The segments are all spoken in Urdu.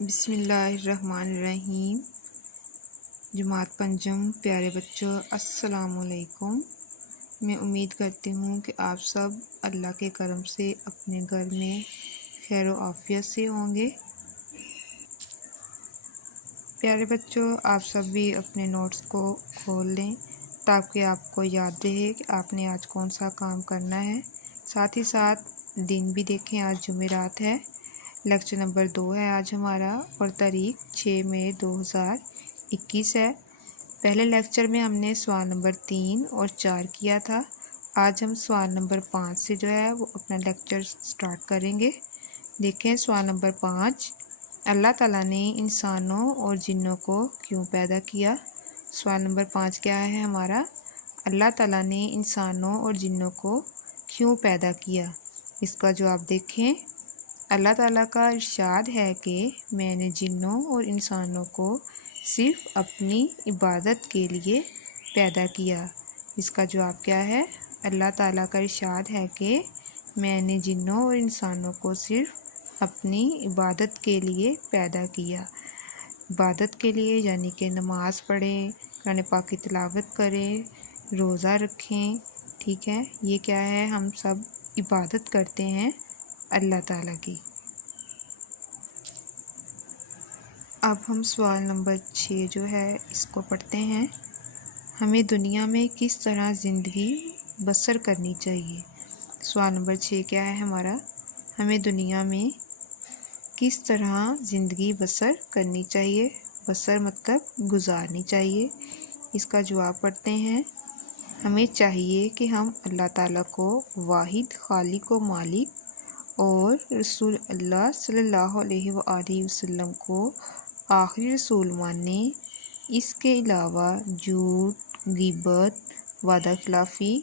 بسم اللہ الرحمن الرحیم۔ جماعت پنجم پیارے بچوں، السلام علیکم۔ میں امید کرتی ہوں کہ آپ سب اللہ کے کرم سے اپنے گھر میں خیر و عافیت سے ہوں گے۔ پیارے بچوں، آپ سب بھی اپنے نوٹس کو کھول لیں تاکہ آپ کو یاد رہے کہ آپ نے آج کون سا کام کرنا ہے۔ ساتھ ہی ساتھ دن بھی دیکھیں، آج جمعرات ہے، لیکچر نمبر 2 ہے آج ہمارا، اور تاریخ 6 مئی 2021 ہے۔ پہلے لیکچر میں ہم نے سوال نمبر 3 اور 4 کیا تھا۔ آج ہم سوال نمبر 5 سے جو ہے وہ اپنا لیکچر سٹارٹ کریں گے۔ دیکھیں سوال نمبر 5، اللہ تعالیٰ نے انسانوں اور جنوں کو کیوں پیدا کیا؟ سوال نمبر 5 کیا ہے ہمارا؟ اللہ تعالیٰ نے انسانوں اور جنوں کو کیوں پیدا کیا؟ اس کا جواب دیکھیں۔ اللہ تعالیٰ کا ارشاد ہے کہ میں نے جنوں اور انسانوں کو صرف اپنی عبادت کے لیے پیدا کیا۔ اس کا جواب کیا ہے؟ اللہ تعالیٰ کا ارشاد ہے کہ میں نے جنوں اور انسانوں کو صرف اپنی عبادت کے لیے پیدا کیا۔ عبادت کے لیے یعنی کہ نماز پڑھیں، قرآن پاک کی تلاوت کریں، روزہ رکھیں، ٹھیک ہے، یہ کیا ہے؟ ہم سب عبادت کرتے ہیں اللہ تعالیٰ کی۔ اب ہم سوال نمبر 6 جو ہے اس کو پڑھتے ہیں۔ ہمیں دنیا میں کس طرح زندگی بسر کرنی چاہیے؟ سوال نمبر 6 کیا ہے ہمارا؟ ہمیں دنیا میں کس طرح زندگی بسر کرنی چاہیے؟ بسر مطلب گزارنی چاہیے۔ اس کا جواب پڑھتے ہیں۔ ہمیں چاہیے کہ ہم اللہ تعالیٰ کو واحد خالق و مالک اور رسول اللہ صلی اللہ علیہ وآلہ وسلم کو آخری رسول مانیں۔ اس کے علاوہ جھوٹ، غیبت، وعدہ خلافی،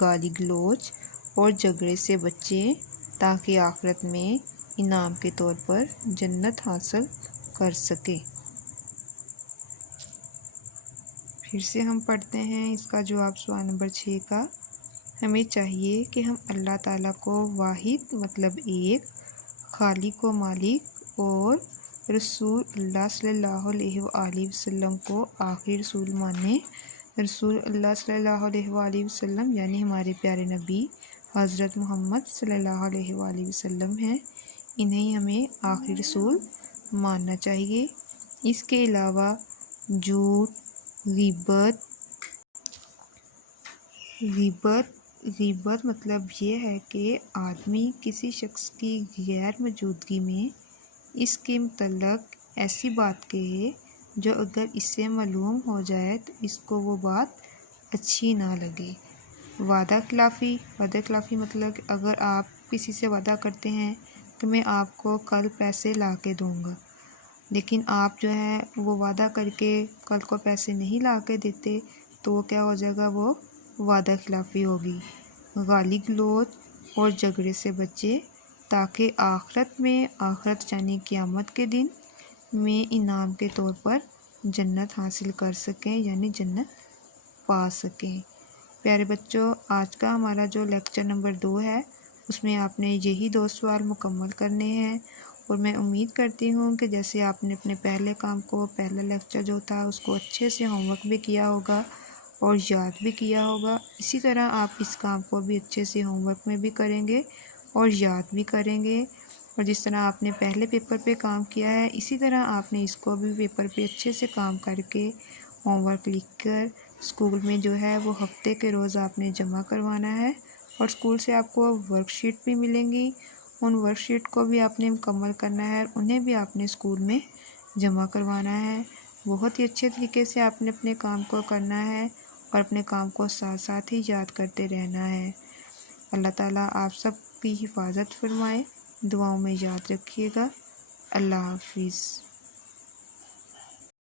گالی گلوچ اور جھگڑے سے بچیں تاکہ آخرت میں انعام کے طور پر جنت حاصل کر سکیں۔ پھر سے ہم پڑھتے ہیں اس کا جواب سوال نمبر 6 کا۔ ہمیں چاہیے کہ ہم اللہ تعالیٰ کو واحد مطلب ایک، خالق و مالک اور رسول اللہ صلی اللہ علیہ وآلہ وسلم کو آخری رسول مانیں۔ رسول اللہ صلی اللہ علیہ وآلہ وسلم یعنی ہمارے پیارے نبی حضرت محمد صلی اللہ علیہ وآلہ وسلم ہیں، انہیں ہمیں آخری رسول ماننا چاہیے۔ اس کے علاوہ جھوٹ، غیبت مطلب یہ ہے کہ آدمی کسی شخص کی غیر موجودگی میں اس کے متعلق ایسی بات کہے جو اگر اس سے معلوم ہو جائے تو اس کو وہ بات اچھی نہ لگے۔ وعدہ خلافی مطلب کہ اگر آپ کسی سے وعدہ کرتے ہیں کہ میں آپ کو کل پیسے لا کے دوں گا، لیکن آپ جو ہے وہ وعدہ کر کے کل کو پیسے نہیں لا کے دیتے تو وہ کیا ہو جائے گا؟ وہ وعدہ خلافی ہوگی۔ گالی گلوچ اور جھگڑے سے بچے تاکہ آخرت یعنی قیامت کے دن میں انعام کے طور پر جنت حاصل کر سکیں یعنی جنت پا سکیں۔ پیارے بچوں، آج کا ہمارا جو لیکچر نمبر 2 ہے اس میں آپ نے یہی 2 سوال مکمل کرنے ہیں، اور میں امید کرتی ہوں کہ جیسے آپ نے اپنے پہلے کام کو، پہلا لیکچر جو تھا اس کو اچھے سے ہوم ورک بھی کیا ہوگا اور یاد بھی کیا ہوگا، اسی طرح آپ اس کام کو بھی اچھے سے ہوم ورک میں بھی کریں گے اور یاد بھی کریں گے، اور جس طرح آپ نے پہلے پیپر پہ کام کیا ہے اسی طرح آپ نے اس کو بھی پیپر پہ اچھے سے کام کر کے ہوم ورک لکھ کر اسکول میں جو ہے وہ ہفتے کے روز آپ نے جمع کروانا ہے، اور اسکول سے آپ کو ورک شیٹ بھی ملیں گی، ان ورک شیٹ کو بھی آپ نے مکمل کرنا ہے اور انہیں بھی آپ نے اسکول میں جمع کروانا ہے۔ بہت ہی اچھے طریقے سے آپ نے اپنے کام کو کرنا ہے اور اپنے کام کو ساتھ ساتھ ہی یاد کرتے رہنا ہے۔ اللہ تعالیٰ آپ سب کی حفاظت فرمائے، دعاؤں میں یاد رکھیے گا۔ اللہ حافظ۔